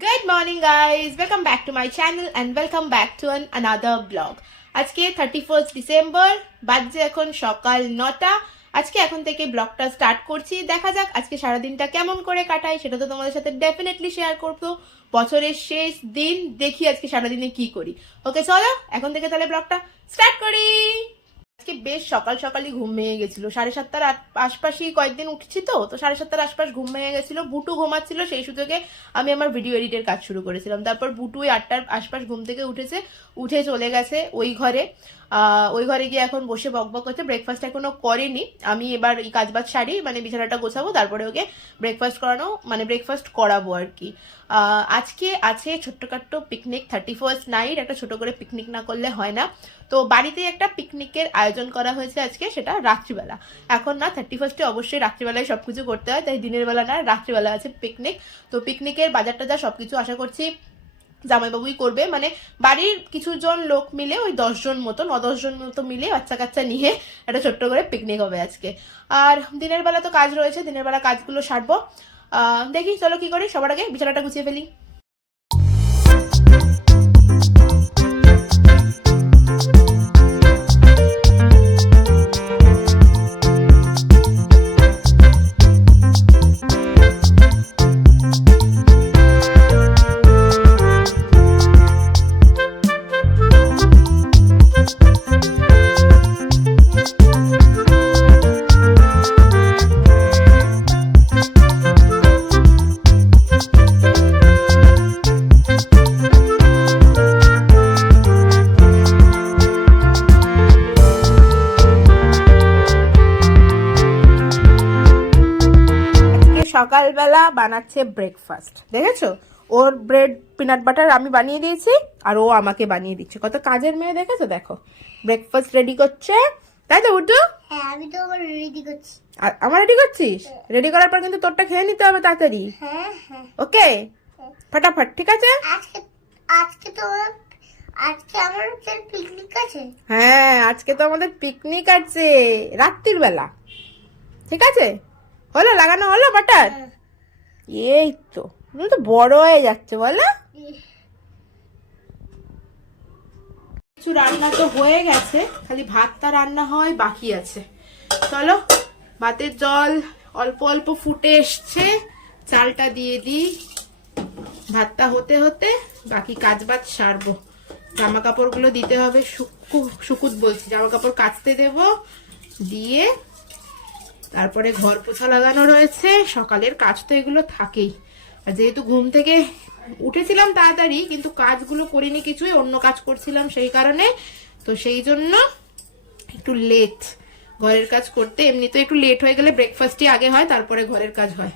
Good morning guys, welcome back to my channel and welcome back to another vlog. আজকে 31st December, বাজে এখন সকাল 9টা। আজকে এখন থেকে ব্লগটা স্টার্ট করছি। দেখা যাক আজকে সারাদিনটা কেমন করে কাটাই, সেটা তো তোমাদের সাথে ডেফিনেটলি শেয়ার করবো। বছরের শেষ দিন, দেখি আজকে সারাদিনে কি করি। ওকে চলো এখন থেকে তাহলে ব্লগটা স্টার্ট করি। আজকে বেশ সকাল সকালই ঘুম ভেঙে গেছিল, 7:30টার আশপাশই কয়েকদিন উঠছি তো 7:30টার আশপাশ ঘুম ভেঙে গেছিল। বুটু ঘুমাচ্ছিল, সেই সুযোগে আমি আমার ভিডিও এডিটের কাজ শুরু করেছিলাম। তারপর বুটু 8টার আশপাশ ঘুম থেকে উঠে চলে গেছে ওই ঘরে গিয়ে এখন বসে বকবক করছে। ব্রেকফাস্ট এখনো করেনি। আমি এবার এই কাজবাজ সারি, মানে বিছানাটা গোছাবো, তারপরে ওকে ব্রেকফাস্ট করাবো আর কি। আজকে আছে ছোট্টখাট্ট পিকনিক, 31st নাইট। একটা ছোট করে পিকনিক না করলে হয় না, তো বাড়িতে একটা পিকনিকের আয়োজন করা হয়েছে আজকে, সেটা রাত্রিবেলা। এখন না 31স্টে অবশ্যই রাত্রিবেলায় সবকিছু করতে হয়, তাই দিনের বেলা না রাত্রিবেলা আছে পিকনিক। তো পিকনিকের বাজার টাজার সবকিছু আশা করছি জামাইবাবুই করবে, মানে বাড়ির কিছু জন লোক মিলে ওই 10 জন মতো 9-10 জন মতো মিলে বাচ্চা কাচ্চা নিয়ে একটা ছোট্ট করে পিকনিক হবে আজকে। আর দিনের বেলা তো কাজ রয়েছে, দিনের বেলা কাজগুলো সারবো। দেখি চলো কি করি। সবার আগে বিছানাটা গুছিয়ে ফেলি। সকালবেলা বানাচ্ছে ব্রেকফাস্ট, দেখেছো? ওর ব্রেড পিনাট বাটার আমি বানিয়ে দিয়েছি, আর ও আমাকে বানিয়ে দিচ্ছে। কত কাজের মেয়ে দেখেছো, দেখো ব্রেকফাস্ট রেডি করছে, তাই তো উঠো? হ্যাঁ, আমি তো আবার রেডি করছি। আর আমার রেডি করছিস? রেডি করার পর কিন্তু তোরটা খেয়ে নিতে হবে তাড়াতাড়ি। হ্যাঁ হ্যাঁ, ওকে, ফটাফট, ঠিক আছে? আজকে আমাদের পিকনিক আছে। হ্যাঁ, আজকে তো আমাদের পিকনিক আছে রাত্রির বেলা, ঠিক আছে? হলো লাগানো, হলো বাটার? এই তো তো বড় হয়ে যাচ্ছে বলো। কিছু রান্না তো হয়ে গেছে, খালি ভাতটা রান্না হয় বাকি আছে। চলো, ভাতের জল অল্প অল্প ফুটে এসছে, চালটা দিয়ে দিই। ভাতটা হতে হতে বাকি কাজবাজ সারবো। জামা কাপড়গুলো দিতে হবে, শুকুত বলছি, জামা কাপড় কাচতে দেব, দিয়ে তারপরে ঘর পোছা লাগানো রয়েছে। সকালের কাজ তো এগুলো থাকেই, আর যেহেতু ঘুম থেকে উঠেছিলাম তাড়াতাড়ি, কিন্তু কাজগুলো করিনি কিছুই, অন্য কাজ করছিলাম সেই কারণে। তো সেই জন্য একটু লেট ঘরের কাজ করতে। এমনি তো একটু লেট হয়ে গেলে ব্রেকফাস্টই আগে হয়, তারপরে ঘরের কাজ হয়।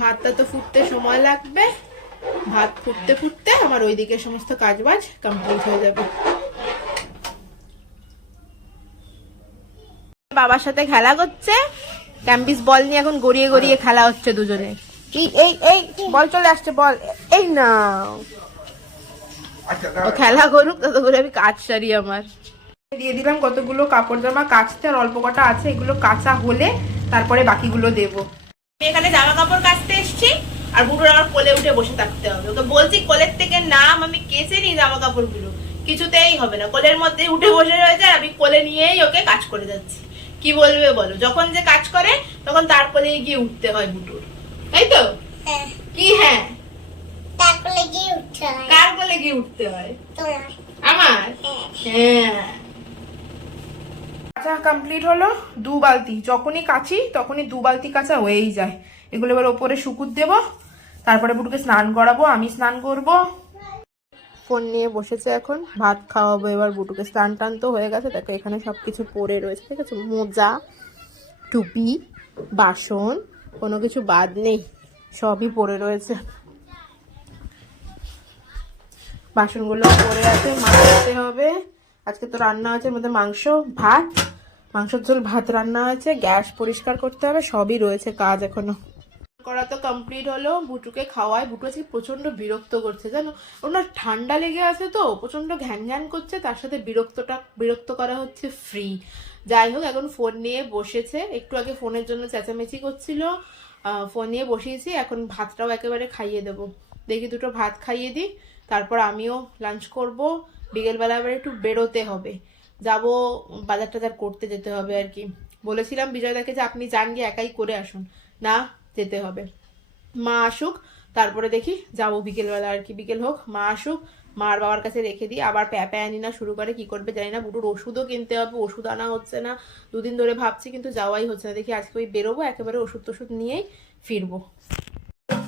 ভাতটা তো ফুটতে সময় লাগবে, ভাত ফুটতে ফুটতে আমার ওইদিকে সমস্ত কাজবাজ কমপ্লিট হয়ে যাবে। বাবার সাথে খেলা করছে, ক্যাম্বিস বল নিয়ে এখন গড়িয়ে গড়িয়ে খেলা হচ্ছে দুজনে। এই বল চলে আসছে, বল এই না, ও খেলা করুক, তত করে আমি কাজ সারি। আমার দিয়ে দিলাম কতগুলো কাপড় জামা কাচতে, আর অল্প কটা আছে, এগুলো কাঁচা হলে তারপরে বাকিগুলো দেবো। এখানে জামা কাপড় কাচতে এসছি, আর বুড়োর আমার কোলে উঠে বসে থাকতে হবে। ওকে বলছি কোলের থেকে নাম, আমি কেচে নিই জামা কাপড়গুলো, কিছুতেই হবে না। কোলের মধ্যে উঠে বসে রয়েছে, আমি কোলে নিয়েই ওকে কাজ করে যাচ্ছি। কি বলবে বলো, যখন যে কাজ করে তখন তার কোলে গিয়ে উঠতে হয় বুটুর, তাই তো? কি হ্যাঁ, তার কোলে গিয়ে উঠতে হয়। কার কোলে গিয়ে উঠতে হয়? তোমার। আমার? হ্যাঁ। কাঁচা কমপ্লিট হলো, 2 বালতি। যখনই কাচি তখনই 2 বালতি কাঁচা হয়েই যায়। এগুলো এবার ওপরে শুকুত দেব, তারপরে বুটুকে স্নান করাবো, আমি স্নান করব। ফোন নিয়ে বসেছে, এখন ভাত খাওয়াবো এবার বুটুকে। স্নান টান তো হয়ে গেছে, দেখো এখানে সবকিছু পড়ে রয়েছে, ঠিক আছে? মোজা, টুপি, বাসন, কোনো কিছু বাদ নেই, সবই পড়ে রয়েছে। বাসনগুলো পড়ে আছে, মাজতে হবে। আজকে তো রান্না আছে আমাদের মাংসের ঝোল, ভাত রান্না আছে, গ্যাস পরিষ্কার করতে হবে, সবই রয়েছে কাজ এখনো। করা তো কমপ্লিট হলো। বুটুকে খাওয়াই। বুটু আজকে প্রচন্ড বিরক্ত করছে জানো, ওনার ঠান্ডা লেগে আছে তো প্রচন্ড ঘ্যান ঘ্যান করছে, তার সাথে বিরক্ত করা হচ্ছে ফ্রি। যাই হোক, এখন ফোন নিয়ে বসেছে, একটু আগে ফোনের জন্য চেঁচামেচি করছিল, ফোন নিয়ে বসিয়েছি, এখন ভাতটাও একেবারে খাইয়ে দেবো। দেখি দুটো ভাত খাইয়ে দিই, তারপর আমিও লাঞ্চ করব। বিকেলবেলা আবার একটু বেরোতে হবে, যাব বাজার টাজার করতে যেতে হবে আর কি। বলেছিলাম বিজয়দাকে যে আপনি যান গিয়ে একাই করে আসুন, না যেতে হবে, মা আসুক তারপরে দেখি যাবো বিকেলবেলা আর কি। বিকেল হোক, মা আসুক, মার বাবার কাছে রেখে দিই। আবার প্যাপে আনি না শুরু করে, কি করবে জানি না। বুটুর ওষুধও কিনতে হবে, ওষুধ আনা হচ্ছে না, দুদিন ধরে ভাবছি কিন্তু যাওয়াই হচ্ছে না। দেখি আজকে ওই বেরোবো, একেবারে ওষুধ টষুধ নিয়েই ফিরবো।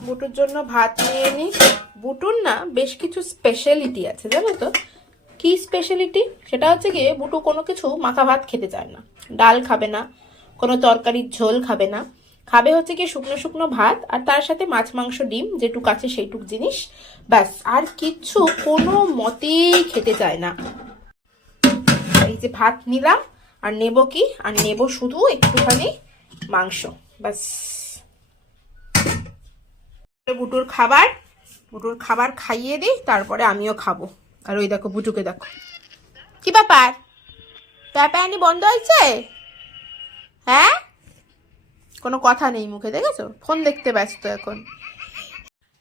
বুটুর জন্য ভাত নিয়ে নি। বুটুর না বেশ কিছু স্পেশালিটি আছে জানো তো। কি স্পেশালিটি? সেটা হচ্ছে গিয়ে বুটু কোনো কিছু মাখা ভাত খেতে চায় না, ডাল খাবে না, কোনো তরকারির ঝোল খাবে না, খাবে হচ্ছে কি শুকনো শুকনো ভাত আর তার সাথে মাছ মাংস ডিম যেটুক আছে সেইটুক জিনিস, ব্যাস। আর কিচ্ছু কোনো মতেই খেতে চায় না। এই যে ভাত নিলাম, আর নেব কি, আর নেব শুধু একটুখানি মাংস, ব্যাস। বুটুর খাবার খাইয়ে দিই, তারপরে আমিও খাবো। আর ওই দেখো বুটুকে দেখো, কি ব্যাপার, প্যাপানি বন্ধ হয়েছে? হ্যাঁ, কোনো কথা নেই মুখে, দেখেছো? ফোন দেখতে ব্যস্ত এখন।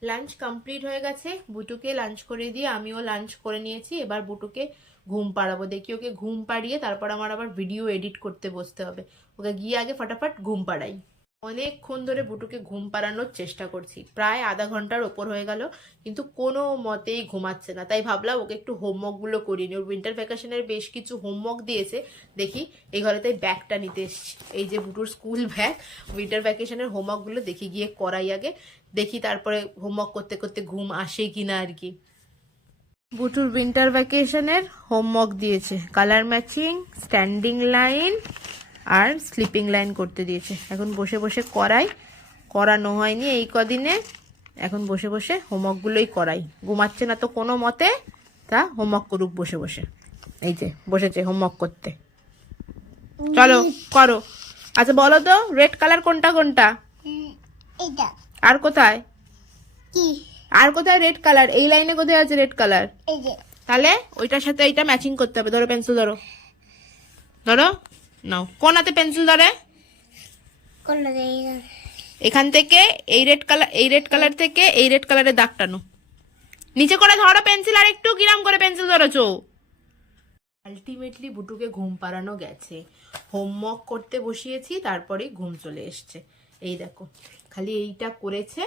লাঞ্চ কমপ্লিট হয়ে গেছে, বুটুকে লাঞ্চ করে দিয়ে আমিও লাঞ্চ করে নিয়েছি। এবার বুটুকে ঘুম পাড়াবো। দেখি ওকে ঘুম পাড়িয়ে তারপর আমার আবার ভিডিও এডিট করতে বসতে হবে। ওকে গিয়ে আগে ফটাফট ঘুম পাড়াই। অনেকক্ষণ ধরে বুটুকে ঘুম পাড়ানোর চেষ্টা করছি, প্রায় আধা ঘন্টার ওপর হয়ে গেল, কিন্তু কোনো মতেই ঘুমাচ্ছে না। তাই ভাবলাম ওকে একটু হোমওয়ার্কগুলো করিয়ে নিই। ওর উইন্টার ভ্যাকেশনের বেশ কিছু হোমওয়ার্ক দিয়েছে। দেখি এই ঘরে তাই ব্যাগটা নিতে এসেছি, এই যে বুটুর স্কুল ব্যাগ। উইন্টার ভ্যাকেশনের হোমওয়ার্কগুলো দেখি গিয়ে করাই আগে, দেখি তারপরে হোমওয়ার্ক করতে করতে ঘুম আসে কিনা আর কি। বুটুর উইন্টার ভ্যাকেশনের হোমওয়ার্ক দিয়েছে, colour matching, standing line are sleeping line করতে দিয়েছে। এখন বসে বসে করানো হয়নি এই কদিনে, এখন বসে বসে হোমওয়ার্কগুলোই করাই। ঘুমাচ্ছে না তো কোনো মতে, তা হোমওয়ার্ক করুক বসে বসে। এই যে বসেছে হোমওয়ার্ক করতে, চলো করো। আচ্ছা বলো তো, রেড কালার কোনটা কোনটা? এটা। আর কোথায়? কি? আর কোথায় রেড কালার? এই লাইনে কোথায় আছে রেড কালার? এই যে। তাহলে ওইটার সাথে এইটা ম্যাচিং করতে হবে। ধরো পেন্সিল, ধরো ধরো, নাও। কোন হাতে পেন্সিল ধরে? এখান থেকে এই রেড কালার থেকে এই রেড কালারের দাগ টানো, নিচে করে ধরো পেন্সিল, আর একটু কিরাম করে পেন্সিল ধরেছো। আলটিমেটলি বুটুকে ঘুম পাড়ানো গেছে, হোমওয়ার্ক করতে বসিয়েছি, তারপরে ঘুম চলে এসছে। এই দেখো, খালি এইটা করেছে,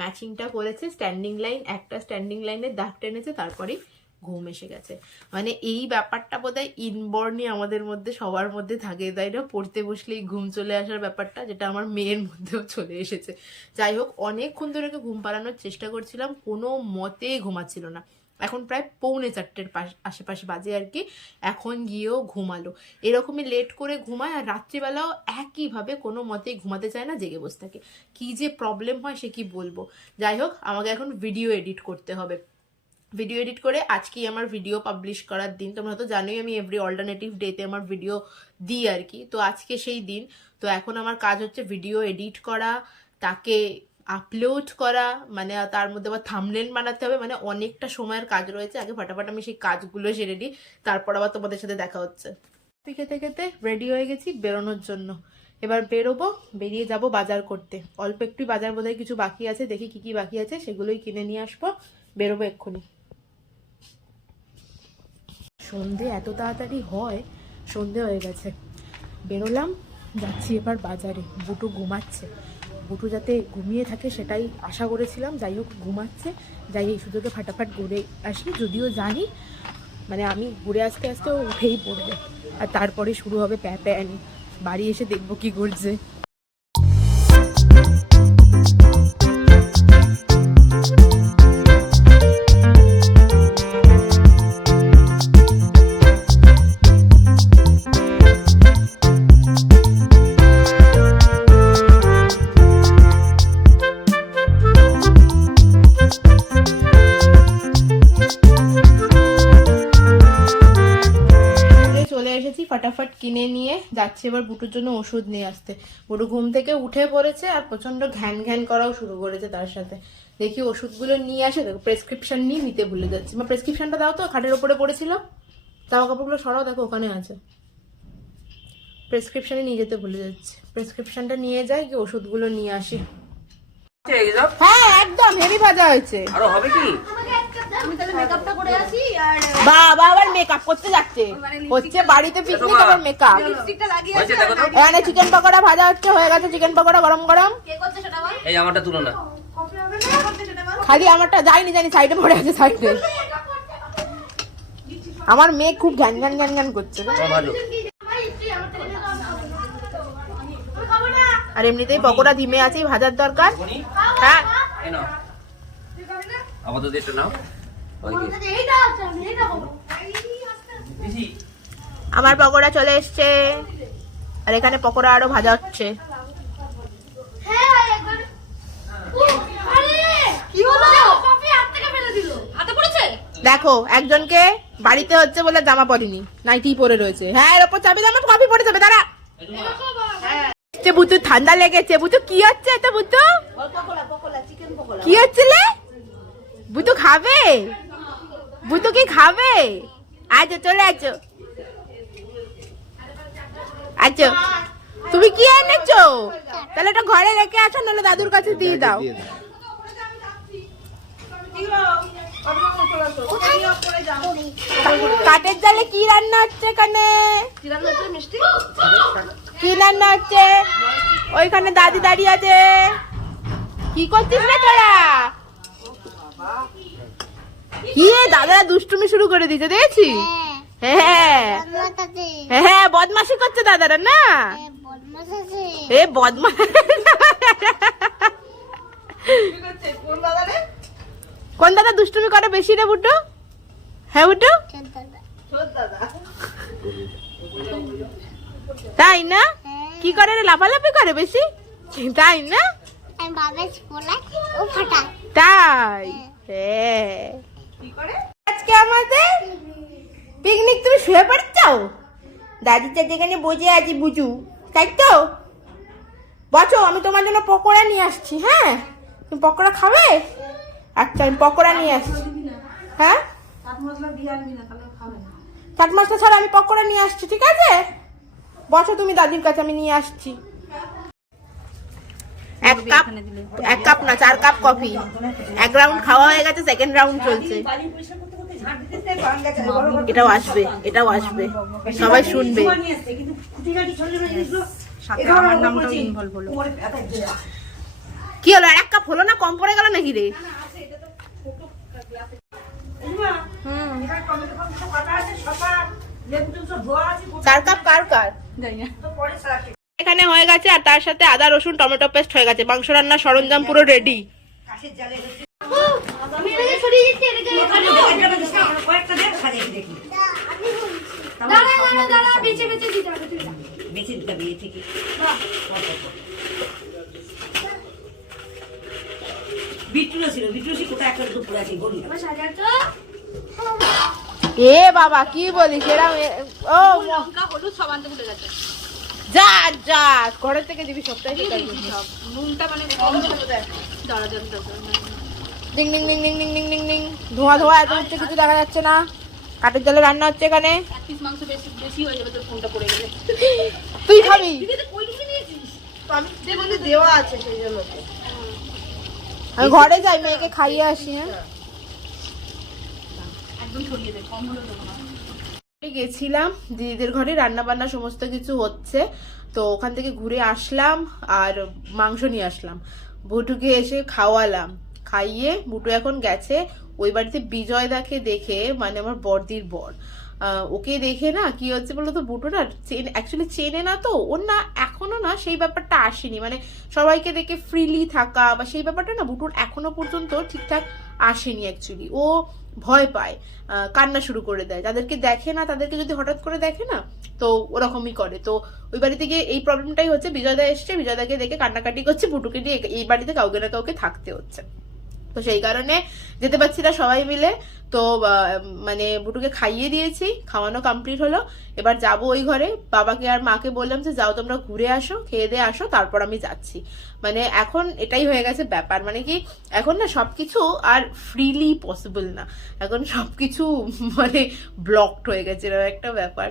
ম্যাচিংটা করেছে, স্ট্যান্ডিং লাইন, একটা স্ট্যান্ডিং লাইনের দাগ টেনেছে, তারপরে ঘুম এসে গেছে। মানে এই ব্যাপারটা বোধহয় ইনবর্নই আমাদের মধ্যে সবার মধ্যে থাকে, তাই না? পড়তে বসলেই ঘুম চলে আসার ব্যাপারটা, যেটা আমার মেয়ের মধ্যেও চলে এসেছে। যাই হোক, অনেকক্ষণ ধরে ঘুম পাড়ানোর চেষ্টা করছিলাম, কোনো মতেই ঘুমাচ্ছিল না। এখন প্রায় 3:45 আশেপাশে বাজে আর কি, এখন গিয়েও ঘুমালো। এরকমই লেট করে ঘুমায়, আর রাত্রিবেলাও একইভাবে কোনো মতেই ঘুমাতে চায় না, জেগে বসে থাকে। কি যে প্রবলেম হয় সে কি বলবো। যাই হোক, আমাকে এখন ভিডিও এডিট করতে হবে। ভিডিও এডিট করে আজকেই আমার ভিডিও পাবলিশ করার দিন। তোমরা তো জানোই আমি এভরি অল্টারনেটিভ ডেতে আমার ভিডিও দিই আর কি, তো আজকে সেই দিন। তো এখন আমার কাজ হচ্ছে ভিডিও এডিট করা, তাকে আপলোড করা, মানে তার মধ্যে আবার থাম্বনেল বানাতে হবে, মানে অনেকটা সময়ের কাজ রয়েছে। আগে ফটাফট আমি সেই কাজগুলো সেরে নিই, তারপর আবার তোমাদের সাথে দেখা হচ্ছে। খেতে খেতে রেডি হয়ে গেছি বেরোনোর জন্য। এবার বেরোবো, বেরিয়ে যাব বাজার করতে। অল্প একটু বাজার বোধহয় কিছু বাকি আছে, দেখি কি কি বাকি আছে, সেগুলোই কিনে নিয়ে আসবো। বেরোবো এক্ষুনি। সন্ধে এত তাড়াতাড়ি হয়, সন্ধে হয়ে গেছে। বেরোলাম, যাচ্ছি এবার বাজারে। বুটু ঘুমাচ্ছে, বুটু যাতে ঘুমিয়ে থাকে সেটাই আশা করেছিলাম। যাই হোক, ঘুমাচ্ছে, যাই এই সুযোগে ফাটাফাট ঘুরে আসি। যদিও জানি মানে আমি ঘুরে আসতে আসতে ও উঠেই পড়বে, আর তারপরে শুরু হবে প্যাপ্যানি। বাড়ি এসে দেখবো কি করছে। ফটাফট কিনে নিয়ে যাচ্ছি এবার বুটুর জন্য ওষুধ নিয়ে আসতে। বুটু ঘুম থেকে উঠে পড়েছে আর প্রচন্ড ঘ্যান ঘ্যান করাও শুরু করেছে তার সাথে। দেখি ওষুধগুলো নিয়ে আসে, দেখো প্রেসক্রিপশন নিয়ে নিতে ভুলে যাচ্ছি। আমার প্রেসক্রিপশনটা দাও তো, খাটের ওপরে পড়েছিল। জামা কাপড়গুলো সরাও, দেখো ওখানে আছে। প্রেসক্রিপশনে নিয়ে যেতে ভুলে যাচ্ছি, প্রেসক্রিপশনটা নিয়ে যাই, কি ওষুধগুলো নিয়ে আসি। এইসব হ্যাঁ একদম হেভি ভাজা হয়েছে। আরো হবে কি? আমি তাহলে মেকআপটা করে আসি আর বাবা আবার মেকআপ করতে যাচ্ছে, হচ্ছে বাড়িতে পিকনিক আবার মেকআপ। লিপস্টিকটা লাগিয়ে হয়েছে আসি। দেখো তো। এখানে চিকেন পকোড়া ভাজা হচ্ছে, হয়ে গেছে চিকেন পকোড়া গরম গরম। কে করছে সেটা বল? এই আমারটা তুলো না। কে করছে সেটা বল? খালি আমারটা যাইনি, জানি সাইডে পড়ে আছে, সাইডে। আমার মেয়ে খুব ঘ্যান ঘ্যান ঘ্যান ঘ্যান করছে। ভালো। আর এমনিতেই পকোড়া ধিমে আছেই, ভাজার দরকার। হ্যাঁ এই নাও। আপাতত এটা নাও। ওইকে। দিদি, আমার পকোড়া চলে এসছে, আর এখানে পকোড়া আরো ভাজা হচ্ছে। কি হলো? কফি হাত থেকে ফেলে দিল। হাতে পড়েছে? দেখো একজনকে বাড়িতে হচ্ছে বলে জামা পরেনি, নাইটি পরে রয়েছে। হ্যাঁ এর ওপর চাবি, আমার কফি পড়ে যাবে, দাঁড়া। বুতু ঠান্ডা লেগেছে। বুতু কি হচ্ছে এটা? বুতু কি হচ্ছিল? বুতু খাবে? বুতু কি খাবে? আচ্ছা চলে আছো, আচ্ছা। তুমি কি এনেছো? তাহলে এটা ঘরে রেখে আসো, নাহলে দাদুর কাছে দিয়ে দাও। কাঠের জালে কি রান্না হচ্ছে এখানে? কি রান্না হচ্ছে? ওইখানে দাদি দাঁড়িয়ে আছে। কি করছিস রে তোরা? কি রে, দাদারা দুষ্টুমি শুরু করে দিয়েছে, দেখেছিস? হ্যাঁ হ্যাঁ বদমাশি করছে দাদারা না। এ বদমাশ কোন দাদা দুষ্টুমি করে বেশি রে বুটু? হ্যাঁ বুটু, তাই না? কি করে রে, লাফালাফি করে বেশি, তাই না? তাই হ্যাঁ। আজকে আমাদের পিকনিক, তুমি শুয়ে পড়ছো? দাদির চার যেখানে বসে আছি বুঝু, তাই তো? বসো, আমি তোমার জন্য পকোড়া নিয়ে আসছি। হ্যাঁ তুমি পকোড়া খাবে? আচ্ছা আমি পকোড়া নিয়ে আসছি। হ্যাঁ চাট মশলা ছাড়া আমি পকোড়া নিয়ে আসছি, ঠিক আছে? বসো তুমি দাদির কাছে, আমি নিয়ে আসছি। এক কাপ না 4 কাপ কফি। এক রাউন্ড খাওয়া হয়ে গেছে, সেকেন্ড রাউন্ড চলছে। এটাও আসবে, এটাও আসবে, সবাই শুনবে। কি হলো, আর এক কাপ হলো না? কম পড়ে গেল নাকি রে? চার কাপ কার কার? এখানে হয়ে গেছে, আর তার সাথে আদা রসুন টমেটো পেস্ট হয়ে গেছে। মাংস রান্নার সরঞ্জাম পুরো রেডি। এ বাবা কি বলিস, এরম ও লঙ্কা হলুদ সব আনতে ভুলে গেছে। যা যা ঘরের থেকে দিবি সবটাই। নুনটা মানে কম ছিল দেখ। দাঁড়া দাঁড়া দাঁড়া। Ding ding ding ding ding ding ding ding, ধোঁয়া ধোঁয়া, এত হচ্ছে কিছু দেখা যাচ্ছে না। কাঠের জালে রান্না হচ্ছে এখানে। এক পিস মাংস বেশি হয়ে যাবে তোর ফোনটা পড়ে গেলে। তুই খাবি? কই ঢুকে দিয়েছিস? আমি যে মধ্যে দেওয়া আছে সেই জন্য। আমি ঘরে যাই, মেয়েকে খাইয়ে আসি। হ্যাঁ একদম ছড়িয়ে দে, কম হলো দেবো না। গেছিলাম দিদিদের ঘরে, রান্না বান্না সমস্ত কিছু হচ্ছে, তো ওখান থেকে ঘুরে আসলাম আর মাংস নিয়ে আসলাম। বুটুকে এসে খাওয়ালাম, খাইয়ে বুটু এখন গেছে ওই বাড়িতে বিজয়দাকে দেখে, মানে আমার বড়দির বর। ওকে দেখে না কি হচ্ছে বলো তো, বুটু না অ্যাকচুয়ালি চেনে না তো, ওর না এখনো না সেই ব্যাপারটা আসেনি, মানে সবাইকে দেখে ফ্রিলি থাকা বা সেই ব্যাপারটা না বুটুর এখনো পর্যন্ত ঠিকঠাক আসেনি। অ্যাকচুয়ালি ও ভয় পায়, কান্না শুরু করে দেয়, যাদেরকে দেখে না তাদেরকে যদি হঠাৎ করে দেখে না তো ওরকমই করে। তো ওই বাড়িতে গিয়ে এই প্রবলেমটাই হচ্ছে, বিজয়দা এসছে, বিজয়দাকে দেখে কান্নাকাটি করছে, বুটুকে নিয়ে এই বাড়িতে কাউকে না কাউকে থাকতে হচ্ছে। তো সেই কারণে যেতে পারছি না সবাই মিলে। তো মানে বুটুকে খাইয়ে দিয়েছি, খাওয়ানো কমপ্লিট হলো। এবার যাব ওই ঘরে, বাবাকে আর মাকে বললাম যে যাও তোমরা ঘুরে আসো, খেয়ে দিয়ে আসো, তারপর আমি যাচ্ছি। মানে এখন এটাই হয়ে গেছে ব্যাপার, মানে কি এখন না সবকিছু আর ফ্রিলি পসিবল না, এখন সবকিছু মানে ব্লকড হয়ে গেছে, এরকম একটা ব্যাপার।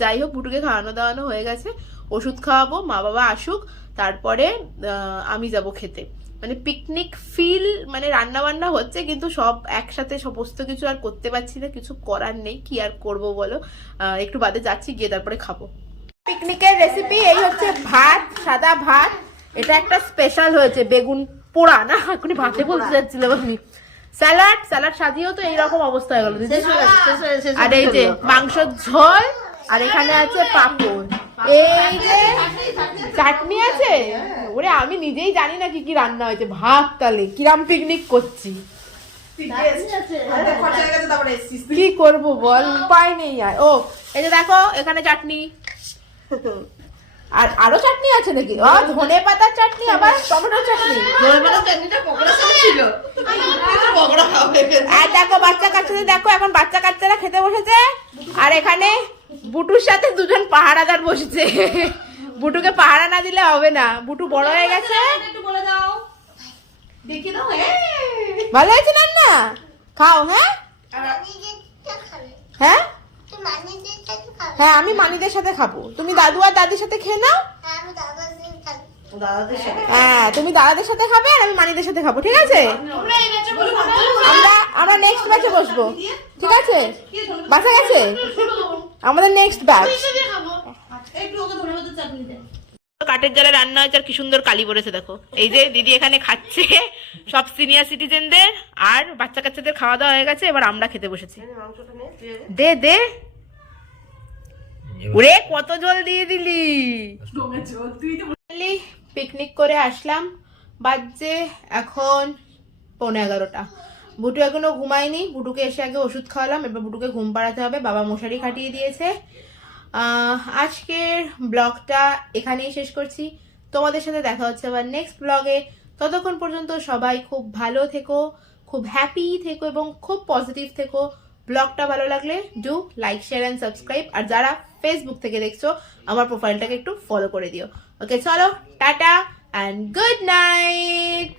যাই হোক বুটুকে খাওয়ানো দাওয়ানো হয়ে গেছে, ওষুধ খাওয়াবো, মা বাবা আসুক, তারপরে আমি যাব খেতে। মানে পিকনিক ফিল, মানে রান্না বান্না হচ্ছে কিন্তু সব একসাথে সমস্ত কিছু আর করতে পারছি না, কিছু করার নেই, কি আর করব বলো। একটু বাদে যাচ্ছি, গিয়ে তারপরে খাবো। পিকনিকের রেসিপি এই হচ্ছে ভাত, সাদা ভাত। এটা একটা স্পেশাল হয়েছে, বেগুন পোড়া না, এখনই ভাতে বলতে যাচ্ছিলাম আমি। স্যালাড, স্যালাড সাজিয়েও তো এইরকম অবস্থা হয়ে গেল। আর এই যে মাংসর ঝোল, আর এখানে আছে পাঁপড়, এই যে চাটনি আছে। ওরে আমি নিজেই জানি না কি কি রান্না হয়েছে। ভাত তাহলে কিরাম পিকনিক করছি, কি করব বল, উপায় নেই আর। ও এই যে দেখো এখানে চাটনি, আর আরো চাটনি আছে নাকি? ও ধনে পাতার চাটনি, আবার টমেটো চাটনি। আর দেখো বাচ্চা কাচ্চাদের, দেখো এখন বাচ্চা কাচ্চারা খেতে বসেছে। আর এখানে বুটুর সাথে দুজন পাহারাদার বসেছে। বুটুকে পাহারা না দিলে হবে না, বুটু বড় হয়ে গেছে। ভালো হয়েছে রান্না, খাও। হ্যাঁ হ্যাঁ হ্যাঁ, আমি মানিদের সাথে খাবো, তুমি দাদু আর দাদির সাথে খেয়ে নাও। হ্যাঁ তুমি দাদাদের সাথে খাবে আর আমি মানিদের সাথে খাবো, ঠিক আছে? আমরা নেক্সট ব্যাচে বসবো, ঠিক আছে? বাসা গেছে আমাদের নেক্সট ব্যাচ। কাঠের জালে রান্না হয়েছে, আর কি সুন্দর কালি পড়েছে দেখো। এই যে দিদি এখানে খাচ্ছে, সব সিনিয়র সিটিজেনদের আর বাচ্চা কাচ্চাদের খাওয়া দাওয়া হয়ে গেছে, এবার আমরা খেতে বসেছি। দে দে, ওরে কত জল দিয়ে দিলি। পিকনিক করে আসলাম, বাজে এখন 11:15। বুটু এখনো ঘুমায়নি, বুটুকে এসে আগে ওষুধ খাওয়ালাম, এবার বুটুকে ঘুম পাড়াতে হবে। বাবা মশারি খাটিয়ে দিয়েছে। আজকের ব্লগটা এখানেই শেষ করছি, তোমাদের সাথে দেখা হচ্ছে আবার নেক্সট ব্লগে। ততক্ষণ পর্যন্ত সবাই খুব ভালো থেকো, খুব হ্যাপি থেকো এবং খুব পজিটিভ থেকো। ব্লগটা ভালো লাগলে do like, share and subscribe. আর যারা ফেসবুক থেকে দেখছো আমার প্রোফাইলটাকে একটু ফলো করে দিও। ওকে চলো, টাটা অ্যান্ড গুড নাইট।